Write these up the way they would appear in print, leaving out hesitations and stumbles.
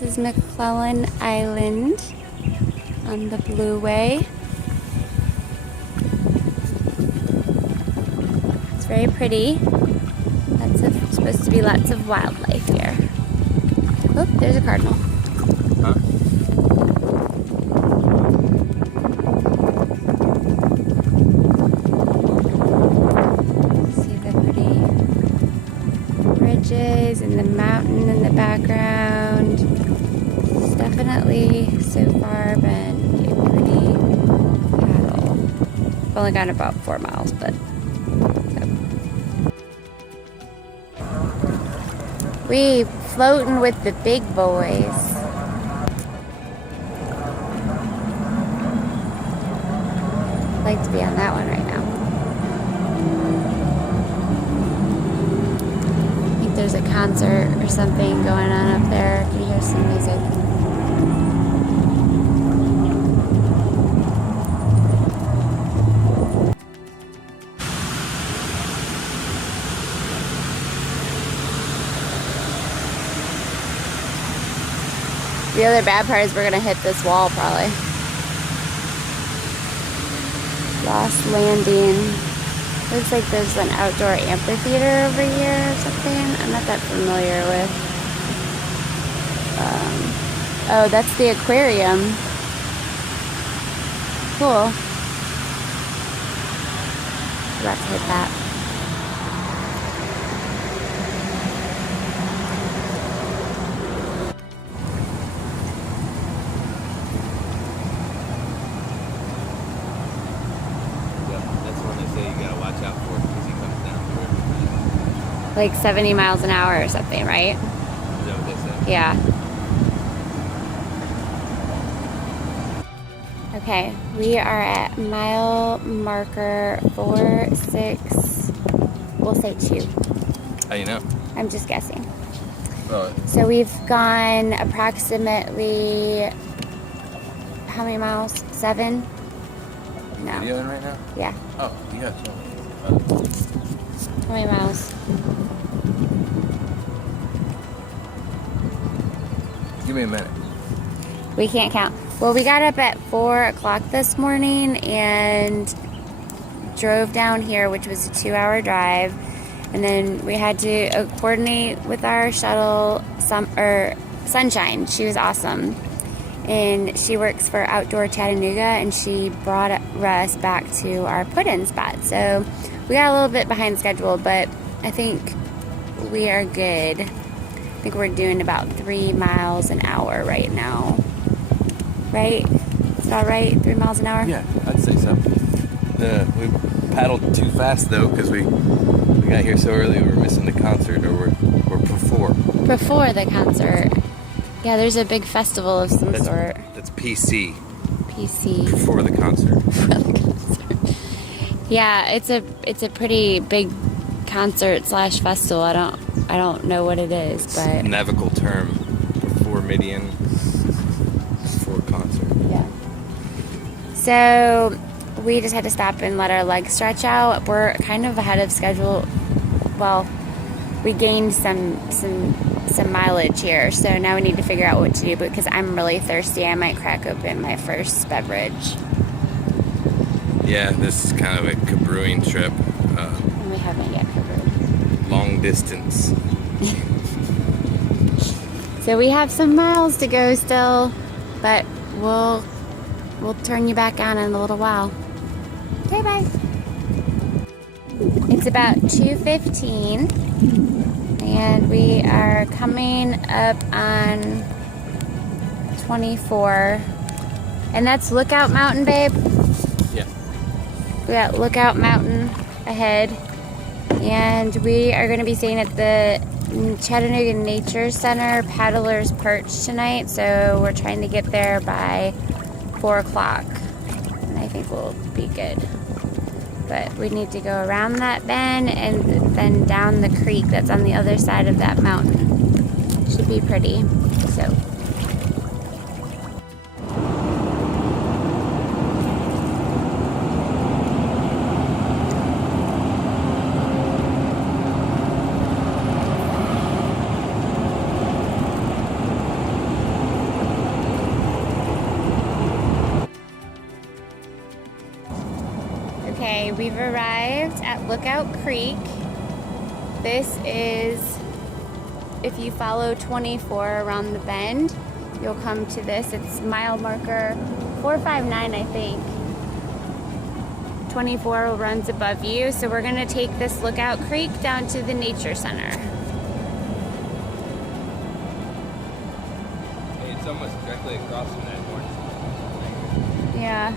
This is McClellan Island on the Blueway. It's very pretty. Supposed to be lots of wildlife here. Oh, there's a cardinal. Huh? See the pretty ridges and the mountain in the background. It's definitely so far been a pretty paddle. I've only gone about 4 miles, but we floating with the big boys. I'd like to be on that one right now. I think there's a concert or something going on up there. I can hear some music. The other bad part is we're gonna hit this wall probably. Lost Landing. Looks like there's an outdoor amphitheater over here or something. I'm not that familiar with. Oh, that's the aquarium. Cool. About to hit that. Like 70 miles an hour or something, right? Is that what they say? Yeah. Okay, we are at mile marker 4, 6, we'll say 2. How you know? I'm just guessing. Oh. So we've gone approximately, how many miles? 7? No. Videoing right now? Yeah. Oh, yeah. How many miles? Give me a minute. We can't count. Well, we got up at 4 o'clock this morning and drove down here, which was a 2-hour drive. And then we had to coordinate with our shuttle, Sunshine. She was awesome. And she works for Outdoor Chattanooga, and she brought us back to our put-in spot. So we got a little bit behind schedule, but I think we are good. I think we're doing about 3 miles an hour right now. Right? Is that right? 3 miles an hour? Yeah, I'd say so. We paddled too fast though, because we got here so early. We were missing the concert, or we're before. Before the concert. Yeah, there's a big festival of some sort. That's PC. PC. Before the concert. Yeah, it's a pretty big concert / festival. I don't know what it is, It's but a nautical term. Before Midian. Before concert. yeah. So we just had to stop and let our legs stretch out. We're kind of ahead of schedule. Well, we gained some mileage here, so now we need to figure out what to do, because I'm really thirsty. I might crack open my first beverage. Yeah, this is kind of a cabrewing trip. And we haven't yet covered. Long distance. So we have some miles to go still, but we'll turn you back on in a little while. Okay, bye. It's about 2:15, and we are coming up on 24, and that's Lookout Mountain, babe. Yeah. We got Lookout Mountain ahead, and we are going to be staying at the Chattanooga Nature Center Paddler's Perch tonight, so we're trying to get there by 4 o'clock, and I think we'll be good. But we need to go around that bend and then down the creek that's on the other side of that mountain. Should be pretty. So we've arrived at Lookout Creek. This is, if you follow 24 around the bend, you'll come to this. It's mile marker 459, I think. 24 runs above you, so we're gonna take this Lookout Creek down to the nature center. Hey, it's almost directly across from that orange. Yeah,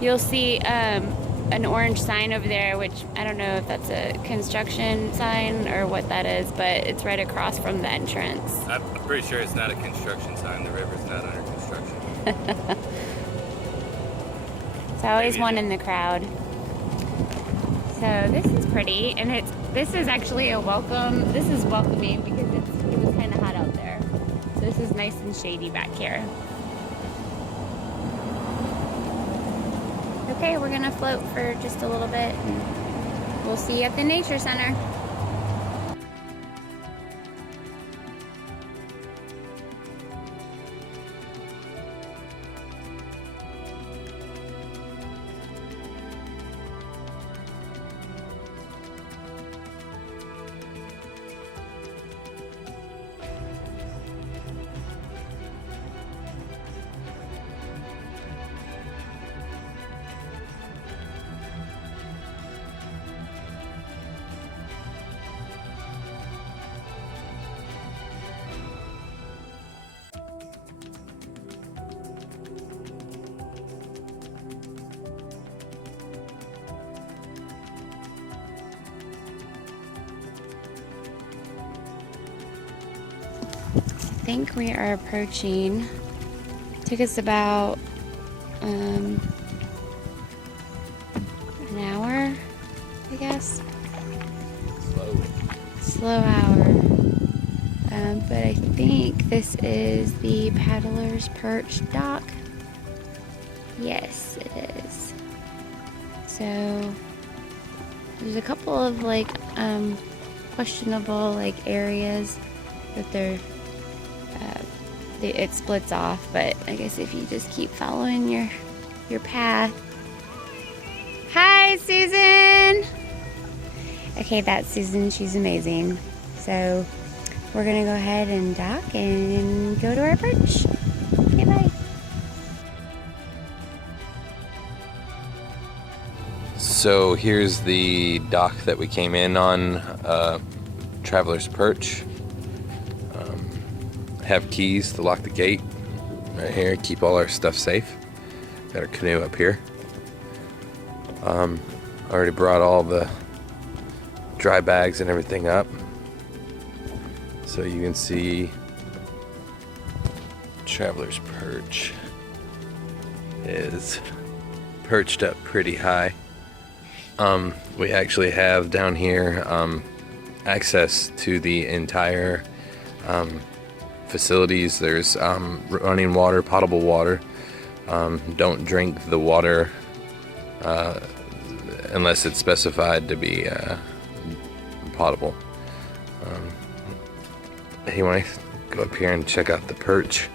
you'll see an orange sign over there, which I don't know if that's a construction sign or what that is, but it's right across from the entrance. I'm pretty sure it's not a construction sign. The river's not under construction. It's always one in the crowd. So this is pretty, and this is actually this is welcoming because it was kind of hot out there. So this is nice and shady back here. Okay, we're gonna float for just a little bit and we'll see you at the nature center. I think we are approaching. It took us about an hour, I guess. Slow hour. But I think this is the Paddler's Perch dock. Yes, it is. So there's a couple of questionable areas that it splits off, but I guess if you just keep following your path. Hi, Susan! Okay, that's Susan. She's amazing. So we're gonna go ahead and dock and go to our perch. Okay, bye. So here's the dock that we came in on, Traveler's Perch. Have keys to lock the gate right here, keep all our stuff safe. Got our canoe up here. Already brought all the dry bags and everything up, so you can see Traveler's Perch is perched up pretty high. We actually have down here access to the entire facilities. There's running water, potable water. Don't drink the water unless it's specified to be potable. You want to go up here and check out the perch?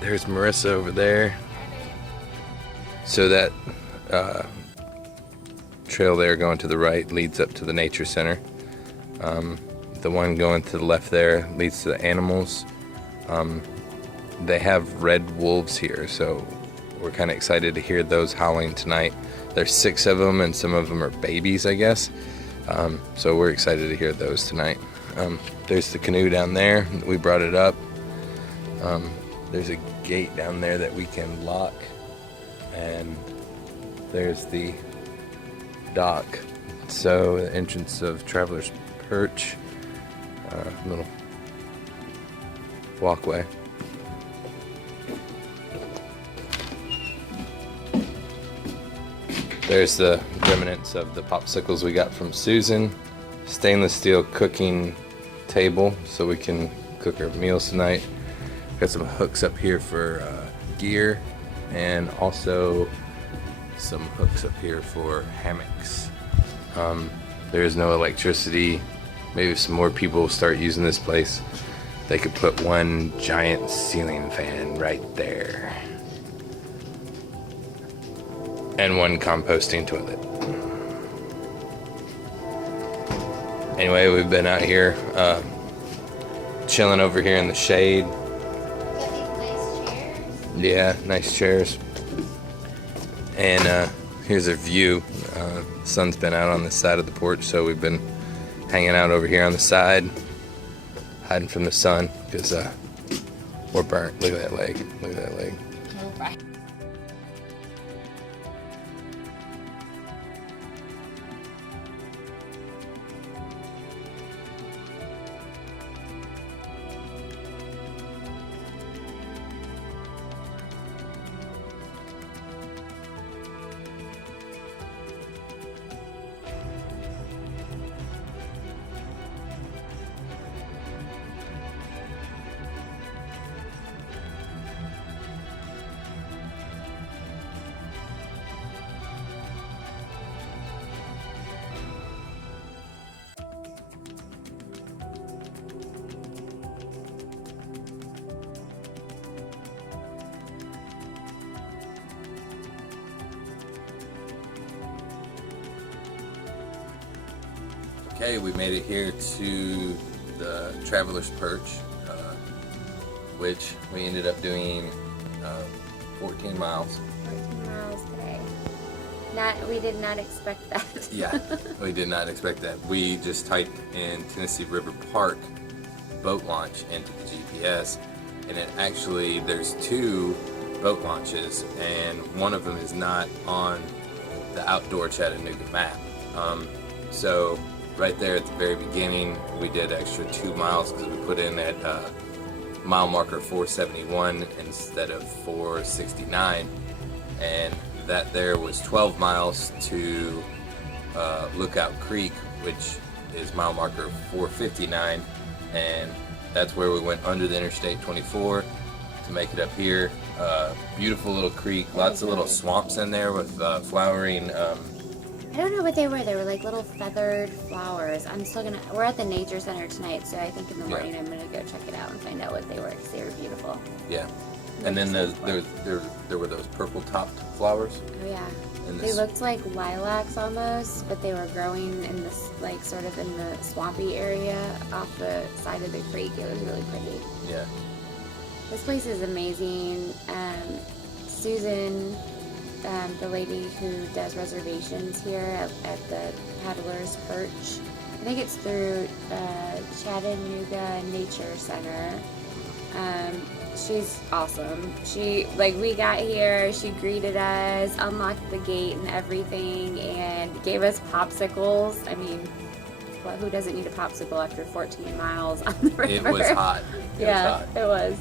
There's Marissa over there. So that trail there going to the right leads up to the nature center. The one going to the left there leads to the animals. They have red wolves here, so we're kind of excited to hear those howling tonight. There's 6 of them, and some of them are babies, I guess. So we're excited to hear those tonight. There's the canoe down there. We brought it up. There's a gate down there that we can lock, and there's the dock. So the entrance of Traveler's Perch, little walkway. There's the remnants of the popsicles we got from Susan. Stainless steel cooking table so we can cook our meals tonight. Got some hooks up here for gear, and also some hooks up here for hammocks. There is no electricity. Maybe if some more people start using this place, they could put one giant ceiling fan right there. And one composting toilet. Anyway, we've been out here chilling over here in the shade. Got these nice chairs. Yeah, nice chairs. And here's a view. The sun's been out on this side of the porch, so we've been hanging out over here on the side, hiding from the sun, because we're burnt. Look at that leg. Look at that leg. Oh, right. Okay, we made it here to the Traveler's Perch, which we ended up doing 14 miles. 14 miles today. We did not expect that. Yeah, we did not expect that. We just typed in Tennessee River Park boat launch into the GPS, and it actually, there's 2 boat launches, and one of them is not on the outdoor Chattanooga map. So right there at the very beginning, we did extra 2 miles because we put in at mile marker 471 instead of 469, and that there was 12 miles to Lookout Creek, which is mile marker 459, and that's where we went under the Interstate 24 to make it up here. Beautiful little creek, lots of little swamps in there with flowering. I don't know what they were. They were like little feathered flowers. We're at the nature center tonight, so I think in the morning I'm gonna go check it out and find out what they were, because they were beautiful. Yeah. And then there were those purple topped flowers. Oh yeah. They looked like lilacs almost, but they were growing in this, like, sort of in the swampy area off the side of the creek. It was really pretty. Yeah. This place is amazing. Susan, the lady who does reservations here at the Paddler's Perch, I think it's through Chattanooga Nature Center. She's awesome. We got here, she greeted us, unlocked the gate and everything, and gave us popsicles. I mean, who doesn't need a popsicle after 14 miles on the river? It was hot. It was.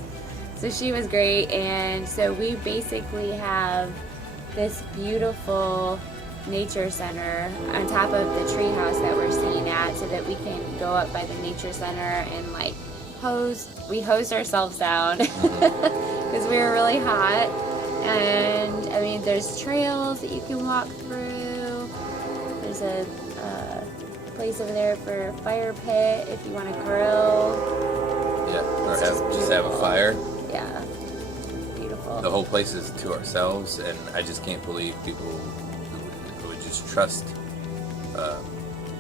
So she was great, and so we basically have this beautiful nature center on top of the treehouse that we're staying at, so that we can go up by the nature center and we hosed ourselves down because we were really hot. And I mean, there's trails that you can walk through. There's a place over there for a fire pit if you want to grill. Yeah, or just have a fire. Yeah, beautiful. The whole place is to ourselves, and I just can't believe people who would just trust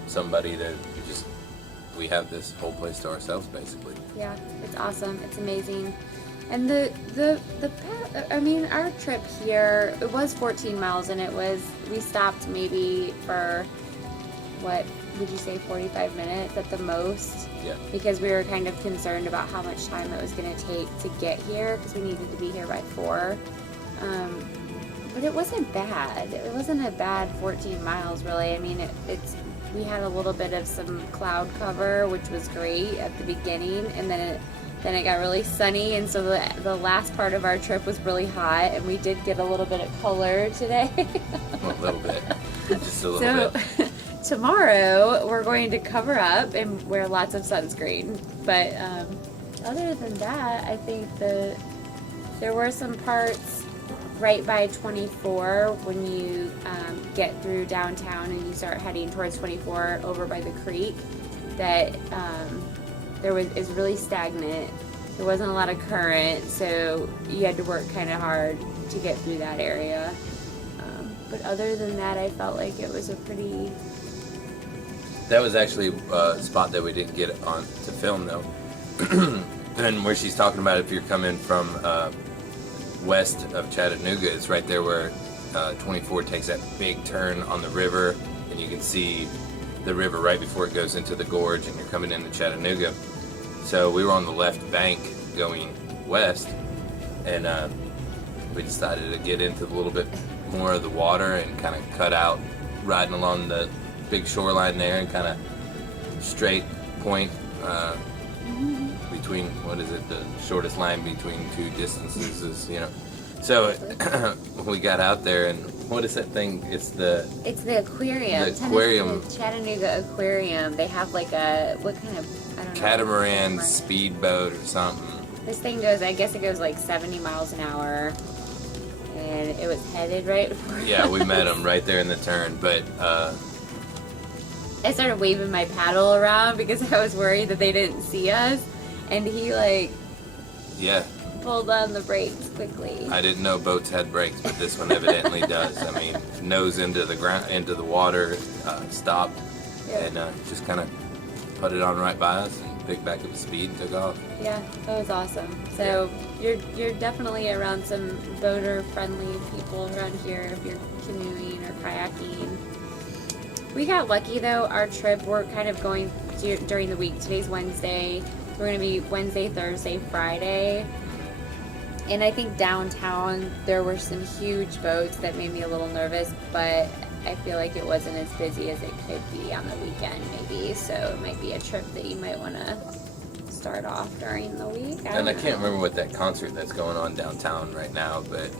somebody to just, we have this whole place to ourselves basically. Yeah, it's awesome. It's amazing. And our trip here, it was 14 miles, and we stopped maybe for, what would you say, 45 minutes at the most? Yeah. Because we were kind of concerned about how much time it was going to take to get here, because we needed to be here by 4. But it wasn't bad. It wasn't a bad 14 miles, really. I mean, we had a little bit of some cloud cover, which was great at the beginning, and then it got really sunny, and so the last part of our trip was really hot, and we did get a little bit of color today. A little bit. Just a little bit. Tomorrow we're going to cover up and wear lots of sunscreen. But other than that, I think there were some parts right by 24 when you get through downtown and you start heading towards 24 over by the creek, that it's really stagnant. There wasn't a lot of current, so you had to work kind of hard to get through that area. But other than that, I felt like it was a pretty... That was actually a spot that we didn't get on to film though. And where she's talking about, if you're coming from west of Chattanooga, it's right there where 24 takes that big turn on the river, and you can see the river right before it goes into the gorge, and you're coming into Chattanooga. So we were on the left bank going west, and we decided to get into a little bit more of the water and kind of cut out riding along the big shoreline there, and kind of straight point between, what is it, the shortest line between two distances is, you know. So we got out there, and what is that thing? It's the aquarium. The aquarium. The Chattanooga Aquarium. They have like a, what kind of, I don't know. Catamaran speedboat or something. This thing goes, I guess it goes like 70 miles an hour. And it was headed right for us. Yeah, we met him right there in the turn, but I started waving my paddle around because I was worried that they didn't see us, and he pulled on the brakes quickly. I didn't know boats had brakes, but this one evidently does. I mean, nose into the ground, into the water, stopped, and just kind of put it on right by us and picked back up the speed and took off. Yeah, that was awesome. So you're definitely around some boater-friendly people around here if you're canoeing or kayaking. We got lucky though. Our trip, we're kind of going during the week. Today's Wednesday. We're going to be Wednesday, Thursday, Friday. And I think downtown there were some huge boats that made me a little nervous, but I feel like it wasn't as busy as it could be on the weekend maybe. So it might be a trip that you might want to start off during the week. I can't remember what that concert that's going on downtown right now, but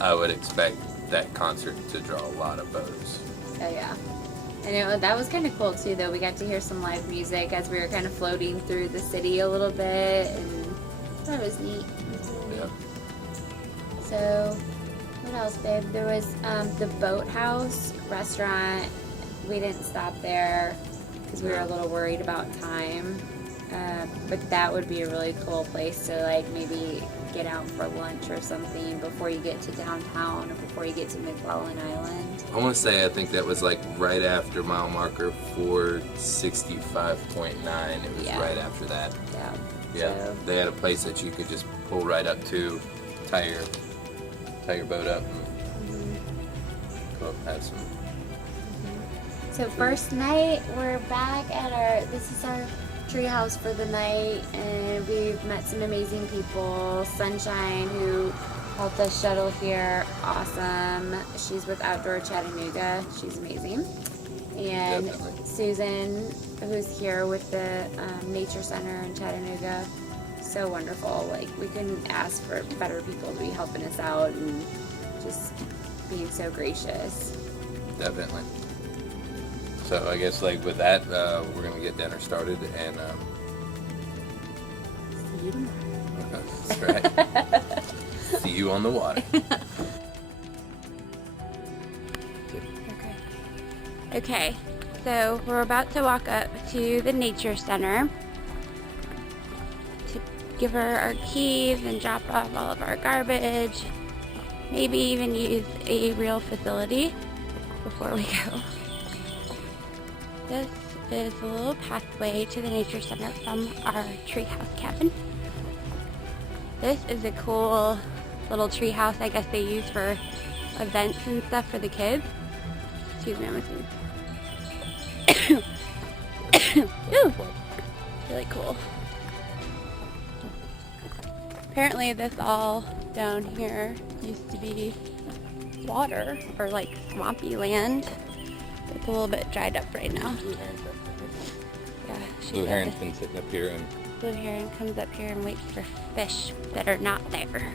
I would expect that concert to draw a lot of boaters. Oh yeah. And that was kind of cool too though. We got to hear some live music as we were kind of floating through the city a little bit, and that was neat. Yeah. So, what else, babe? There was the Boathouse restaurant. We didn't stop there because we were a little worried about time. But that would be a really cool place to like maybe get out for lunch or something before you get to downtown or before you get to McClellan Island. I want to say I think that was like right after mile marker 465.9. It was right after that. Yeah. Yeah. So, they had a place that you could just pull right up to, tie your boat up, and go up and have some. So first night, we're back at this is our treehouse for the night, and we've met some amazing people. Sunshine, who helped us shuttle here, awesome. She's with Outdoor Chattanooga, she's amazing. And Definitely. Susan, who's here with the Nature Center in Chattanooga, so wonderful. Like, we couldn't ask for better people to be helping us out and just being so gracious. Definitely. So I guess like with that, we're gonna get dinner started, and See you tomorrow. that's right. See you on the water. Okay, so we're about to walk up to the Nature Center to give her our keys and drop off all of our garbage, maybe even use a real facility before we go. This is a little pathway to the Nature Center from our treehouse cabin. This is a cool little treehouse I guess they use for events and stuff for the kids. Excuse me, I'm missing. Ooh, really cool. Apparently this all down here used to be water or like swampy land. It's a little bit dried up right now. Yeah, Blue heron's been sitting up here, and Blue heron comes up here and waits for fish that are not there.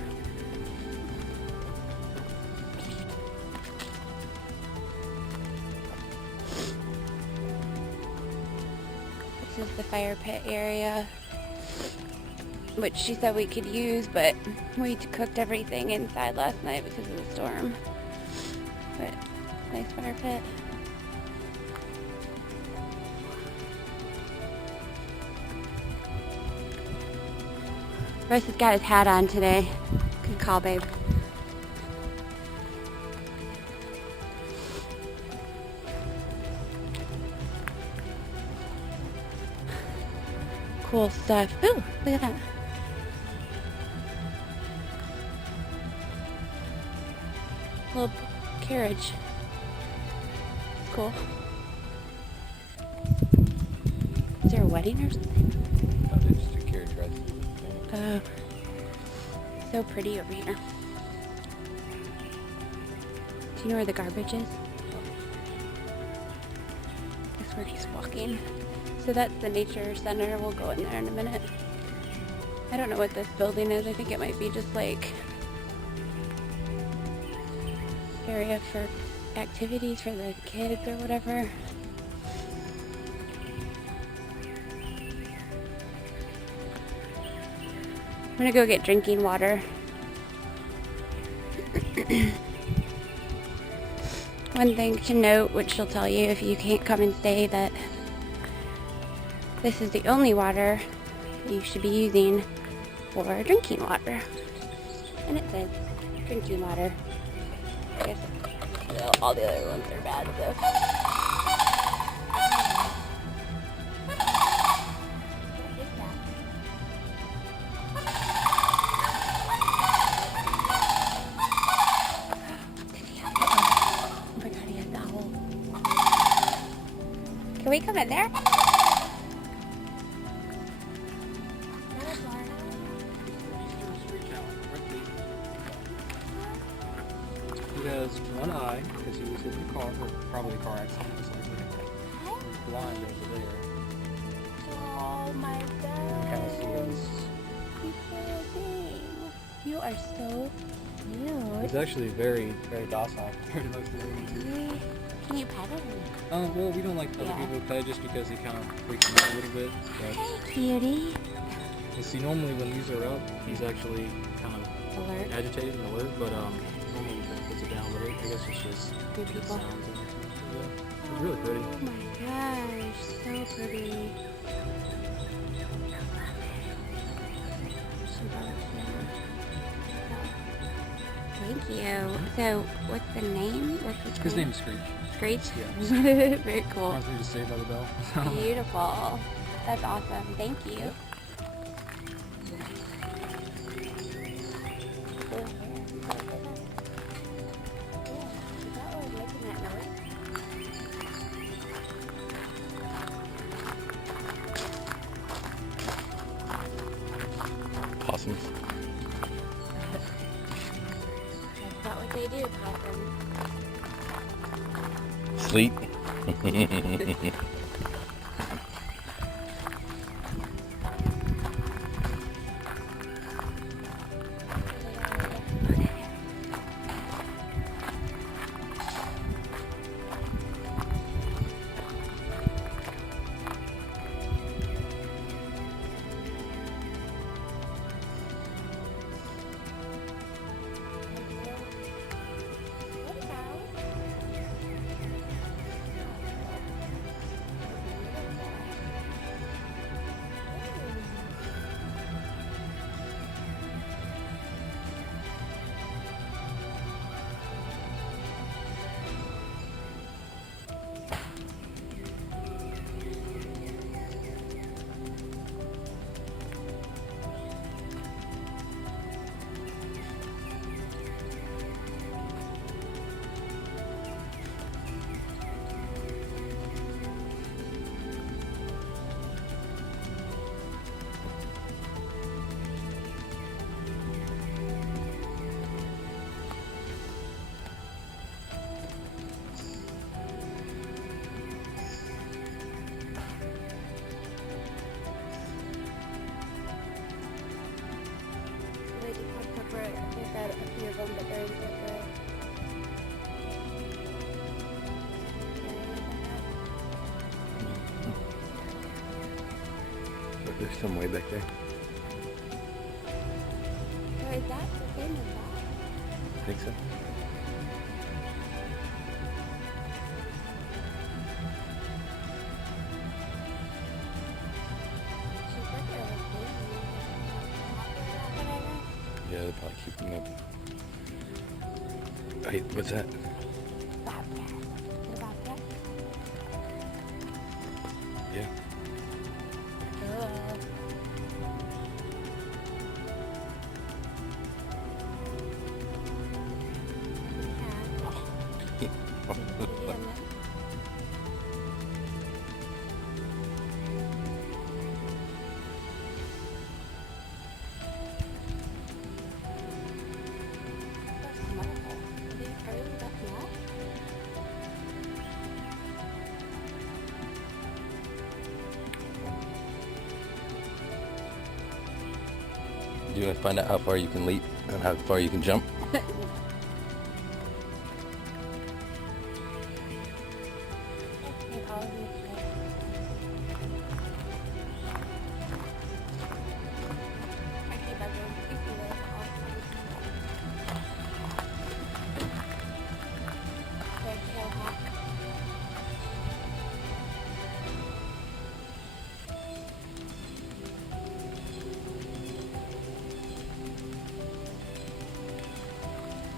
This is the fire pit area. which she said we could use, but we cooked everything inside last night because of the storm. But nice fire pit. Bryce has got his hat on today. Good call, babe. Cool stuff. Ooh, look at that. Little carriage. Cool. Is there a wedding or something? Oh, there's just a carriage ride. Oh, so pretty over here. Do you know where the garbage is? That's where he's walking. So that's the nature center. We'll go in there in a minute. I don't know what this building is. I think it might be just like area for activities for the kids or whatever. I'm gonna go get drinking water. One thing to note, which she'll tell you if you can't come and stay, that this is the only water you should be using for drinking water. And it says drinking water. I guess all the other ones are bad, so. Can we come in there? He has one eye because he was in the car, or probably a car accident. He's blind over there. Oh my god. You kind of see his. You poor thing. You are so cute. He's actually very, very docile. Pretty much the way Can you pet him? well, we don't like other Yeah. people to pet just because he kind of freaks him out a little bit. But Hey, cutie. you see, normally when these are up, he's actually kind of Alert. agitated and alert. But normally he kind of puts it down. But I guess it's just Good people. sounds and yeah. He's really pretty. Oh my gosh, so pretty. Thank you. So, what's the name? What's His name is Screech. Screech? Yeah. Very cool. Reminds me to Saved by the Bell. Beautiful. That's awesome. Thank you. Yep. Possums. That's not what they do, possums. Sleep. There's some way back there. I think so. Yeah, they'll probably keep them up. Wait, what's that? Yeah. Do you want to find out how far you can leap and how far you can jump?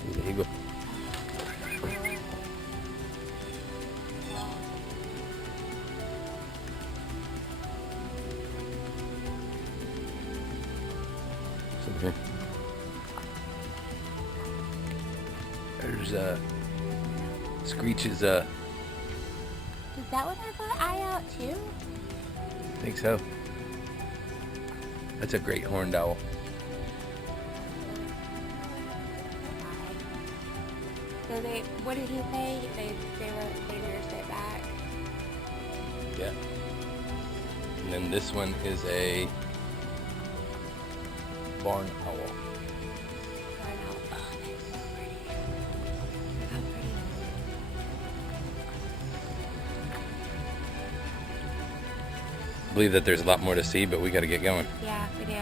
There you go. Okay. There's Screech's Does that one have an eye out too? I think so. That's a great horned owl. So what did he say? They nursed it back. Yeah. And then this one is a barn owl. I know. Oh, that's so pretty. Look how pretty I believe that there's a lot more to see, but we got to get going. Yeah, we do.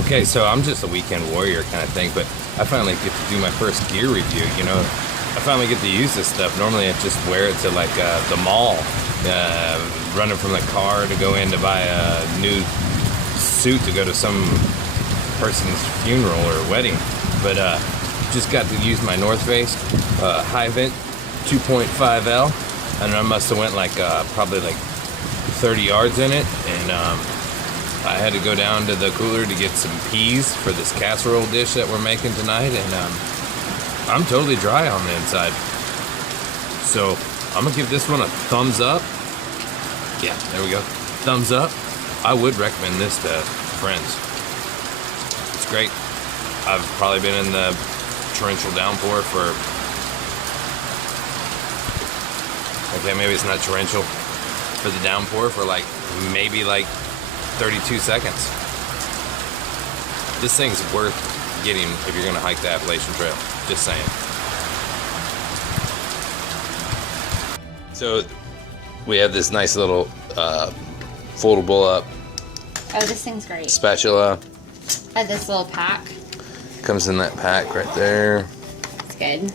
Okay, so I'm just a weekend warrior kind of thing, but I finally get to do my first gear review, you know. I finally get to use this stuff. Normally I just wear it to like the mall, running from the car to go in to buy a new suit to go to some person's funeral or wedding. But just got to use my North Face high vent 2.5L, and I must have went like probably like 30 yards in it, and I had to go down to the cooler to get some peas for this casserole dish that we're making tonight, and I'm totally dry on the inside. So I'm gonna give this one a thumbs up. Yeah, there we go. Thumbs up. I would recommend this to friends. It's great. I've probably been in the torrential downpour for, okay, maybe it's not torrential, for the downpour for like maybe like 32 seconds. This thing's worth getting if you're gonna hike the Appalachian Trail. Just saying. So we have this nice little foldable up Oh, this thing's great. spatula. This little pack. Comes in that pack right there. It's good.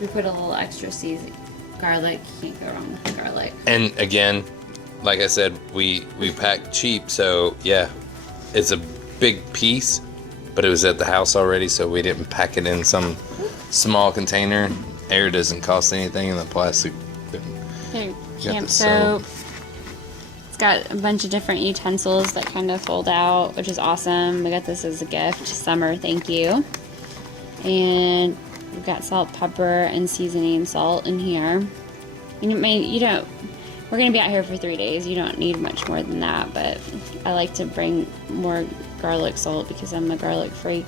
We put a little extra seasoning. Garlic. You can't go wrong with garlic. And again, like I said, we pack cheap, so yeah, it's a big piece, but it was at the house already, so we didn't pack it in some small container. Air doesn't cost anything, and the plastic. Here, got camp the soap. It's got a bunch of different utensils that kind of fold out, which is awesome. We got this as a gift. Summer, thank you. And we've got salt, pepper, and seasoning salt in here. And you don't. We're gonna be out here for 3 days. You don't need much more than that, but I like to bring more garlic salt because I'm a garlic freak.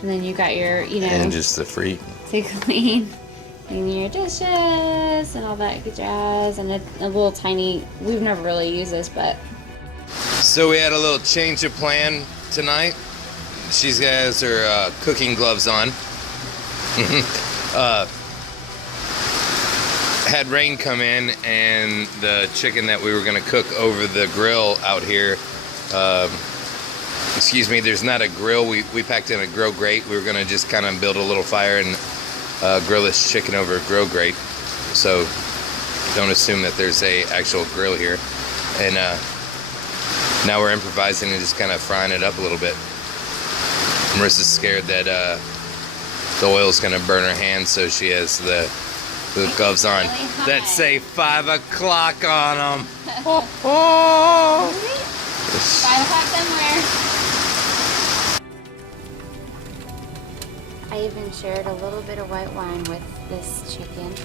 And then you got your, And just the freak. to clean your dishes and all that good jazz, and a little tiny. We've never really used this, but So we had a little change of plan tonight. She has her cooking gloves on. Had rain come in, and the chicken that we were gonna cook over the grill out here excuse me, there's not a grill. We packed in a grill grate. We were gonna just kind of build a little fire and grill this chicken over a grill grate. So don't assume that there's a actual grill here. And now we're improvising and just kind of frying it up a little bit. Marissa's scared that the oil's gonna burn her hands, so she has the gloves on really that say 5 o'clock on them. Oh. 5 o'clock somewhere. I even shared a little bit of white wine with this chicken. So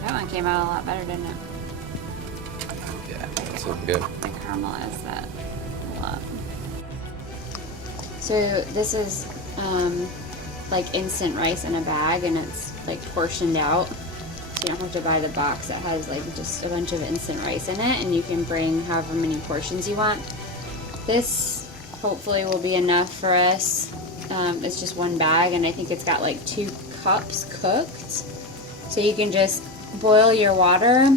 that one came out a lot better, didn't it? Yeah, it's looking good. I caramelized that a lot. So this is like instant rice in a bag, and it's like portioned out. So you don't have to buy the box that has like just a bunch of instant rice in it, and you can bring however many portions you want. This hopefully will be enough for us. It's just one bag, and I think it's got like 2 cups cooked. So you can just boil your water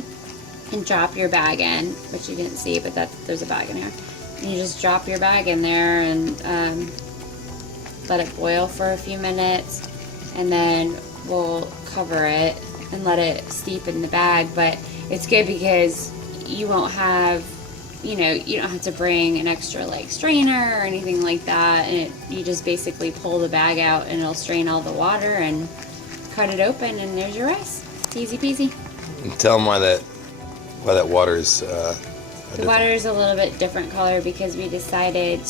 and drop your bag in, which you didn't see, but there's a bag in here. And you just drop your bag in there and let it boil for a few minutes, and then we'll cover it and let it steep in the bag. But it's good because you won't have, you don't have to bring an extra like strainer or anything like that, and you just basically pull the bag out and it'll strain all the water and cut it open, and there's your rice. It's easy peasy. And tell them why that water is the water is a little bit different color because we decided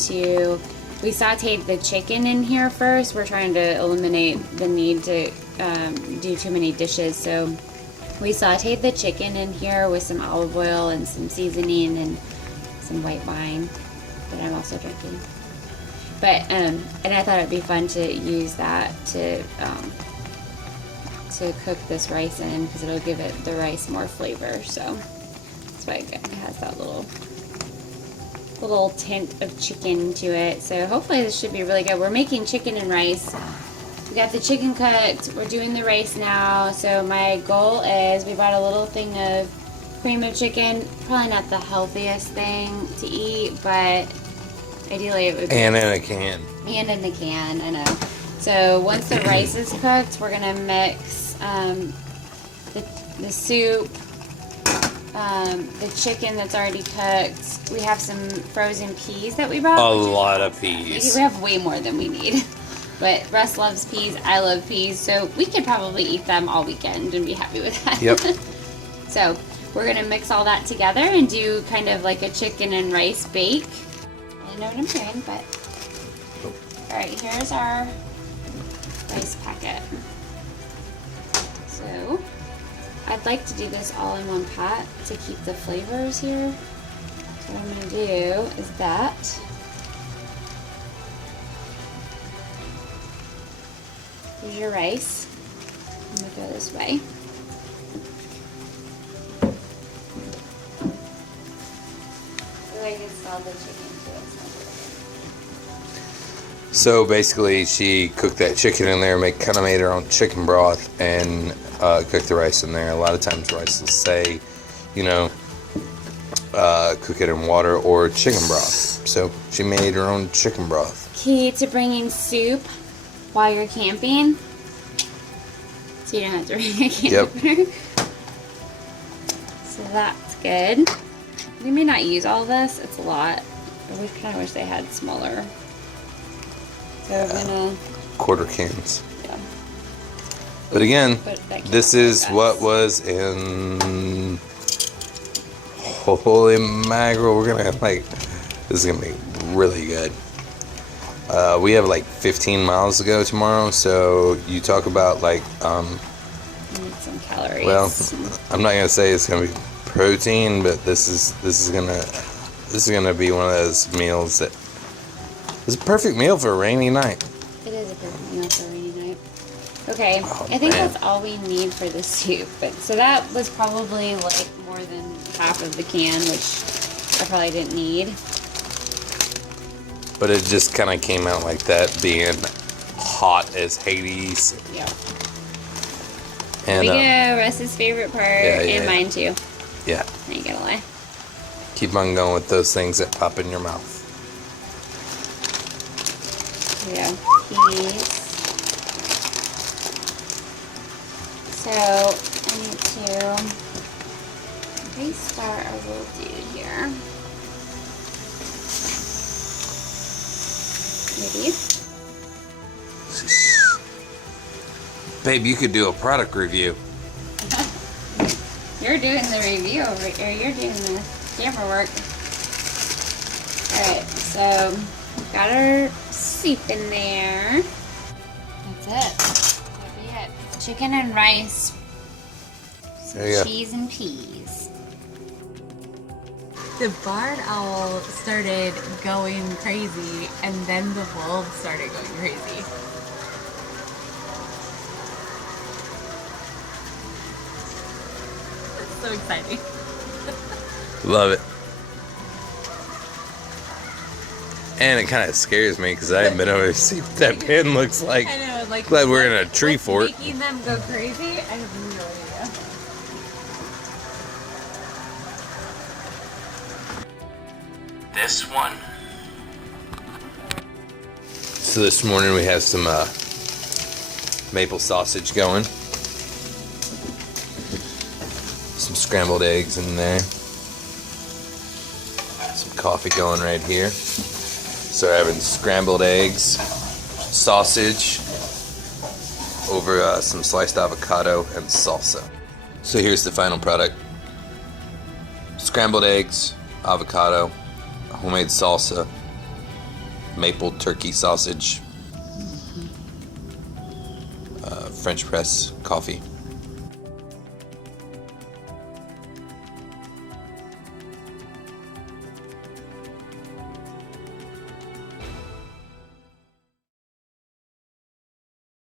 we sauteed the chicken in here first. We're trying to eliminate the need to do too many dishes, so we sauteed the chicken in here with some olive oil and some seasoning and some white wine that I'm also drinking. But and I thought it'd be fun to use that to cook this rice in, because it'll give the rice more flavor. So that's why it has that little tint of chicken to it. So hopefully this should be really good. We're making chicken and rice. We got the chicken cooked. We're doing the rice now. So my goal is, we bought a little thing of cream of chicken. Probably not the healthiest thing to eat, but ideally it would be. And in a can. And in the can, I know. So once the rice is cooked, we're gonna mix the soup, the chicken that's already cooked. We have some frozen peas that we brought. A lot of peas. We have way more than we need. But Russ loves peas, I love peas, so we could probably eat them all weekend and be happy with that. Yep. So we're gonna mix all that together and do kind of like a chicken and rice bake. I don't know what I'm doing, but alright, here's our rice packet. So I'd like to do this all in one pot to keep the flavors here. So what I'm gonna do is that. Here's your rice. I'm gonna go this way. So I can smell the chicken too. So basically, she cooked that chicken in there, kind of made her own chicken broth, and cooked the rice in there. A lot of times, rice will say, cook it in water or chicken broth. So she made her own chicken broth. Key to bringing soup while you're camping, so you don't have to bring a camper. Yep. So that's good. We may not use all this. It's a lot, but we kind of wish they had smaller. So we're gonna quarter cans. Yeah. But again, this is what was in. Holy mackerel! We're gonna this is gonna be really good. We have like 15 miles to go tomorrow, so you talk about need some calories. Well, I'm not gonna say it's gonna be protein, but this is gonna be one of those meals that is a perfect meal for a rainy night. It is a perfect meal for a rainy night. Okay, I think that's all we need for the soup. So that was probably like more than half of the can, which I probably didn't need. But it just kind of came out like that, being hot as Hades. Yeah. And, there we go. Russ's favorite part, and mine too. Yeah. I ain't gonna lie. Keep on going with those things that pop in your mouth. We have peas. So I need to restart our little dude here. Maybe. Babe, you could do a product review. You're doing the review over here. You're doing the camera work. Alright, so got our soup in there. That's it. That'll be it. Chicken and rice. Some There you go. cheese and peas. The barn owl started going crazy, and then the wolves started going crazy. It's so exciting. Love it. And it kind of scares me because I haven't been over to see what that pen looks like. I know, like Glad we're in a tree what's fort. making them go crazy? I have no idea. This one. So this morning we have some maple sausage going. Some scrambled eggs in there. Some coffee going right here. So we're having scrambled eggs, sausage, over some sliced avocado and salsa. So here's the final product. Scrambled eggs, avocado, homemade salsa, maple turkey sausage, French press coffee.